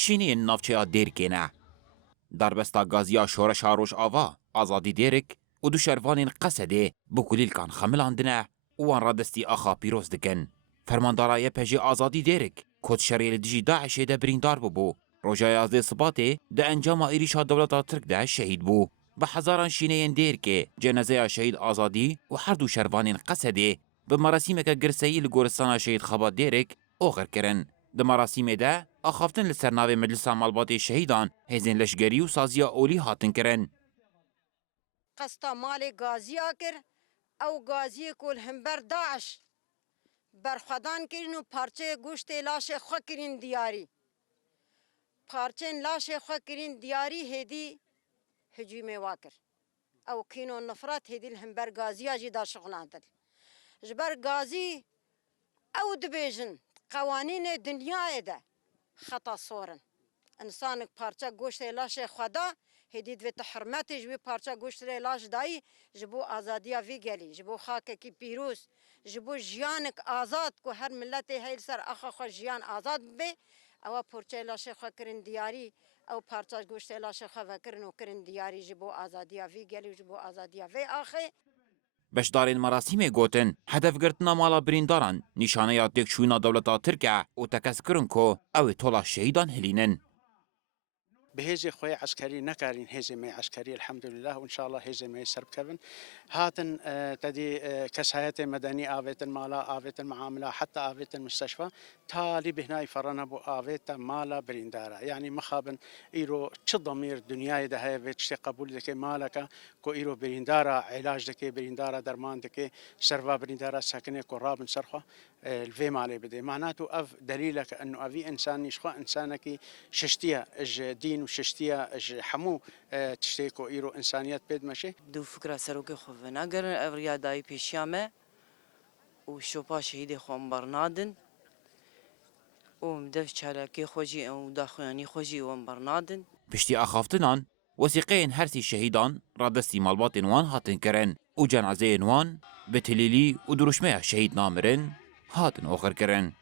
شینین نافچه دیر کنه. در بستا گازیا شورش هاروش آوا آزادی دیرک و دو شروانین قصده بکلیل کان خملاندنه وان را دستی آخا پیروز دکن. فرماندارای پژی آزادی دیرک کد شریل دیجی داعش ده بریندار بو. روژای از سباته ده انجام ایریشا دولتا ترک ده شهید بو. به هزاران شینین دیر که جنازه شهید آزادی و هر دو شروانین قصده به مراسم که گرسایی لگورستان شهید خبات دیرک آخر کرن. د مراسم ده آخافتن لسرناوی مجلس مالبات شهیدان هزین لشگری و سازیا اولی هاتن کرن. قستا مال غازیا کر او غازی کل همبر داعش برخدان کرین و پارچه گوشت لاش خو کرین دیاری پارچه لاش خو کرین دیاری هدی هجوم واکر او کینو نفرت هدی همبر غازیا جی دا شغلانتل جبر غازی او دبیجن قوانین دنیا ده خطا صورن انسانك پارچه گوشت لاش خدا هدید و تحرمتش و پارچه گوشت لاش دایی جبو آزادیا وی گلی جبو خاک کی پیروز جبو جیانک آزاد کو هر ملت هیل سر اخا خو جیان آزاد به او پارچه لاش خو کرن دیاری او پارچه گوشت لاش خو کرن و کرن دیاری جبو آزادیا وی گلی جبو آزادیا وی آخه بشدارین مراسم گوتن هدف گرتنا مالا برینداران نشانه یا دکشوینا دولتا ترکه و تکس کرن کو او طولا شهیدان هلینن. بهيجي خوي عسكري نكارين هيجي مي عسكري الحمد لله وان شاء الله هيجي مي سرب كفن هاتن تدي كسايات مدني آفيت المالا آفيت المعاملة حتى آفيت المستشفى تالي بهناي فرنا بو آفيت مالا بريندارا يعني مخابن إيرو تضمير دنيا ده هاي بتشتي قبول دكي مالك كو إيرو بريندارا علاج دكي بريندارا درمان دكي سرفا بريندارا ساكنة كراب سرخة الفي مالي بدي معناته أف دليلك أنه أفي إنسان يشخى إنسانك ششتيا إج دين وششتيا إج حمو تشتيكو إيرو إنسانيات بيد ماشي دو فكرة سروكي خوفنا قرن أفريا داي بيشيامة وشوبا شهيدي خوان برنادن ومدف چالاكي خوجي او داخواني خوجي وان برنادن پشتی آخافتنان وثیقین هرسی شهیدان را دستی مالبات وان هاتن کرن و جنازه وان به تلیلی و درشمه شهید نامرن هاتن آخر کرن.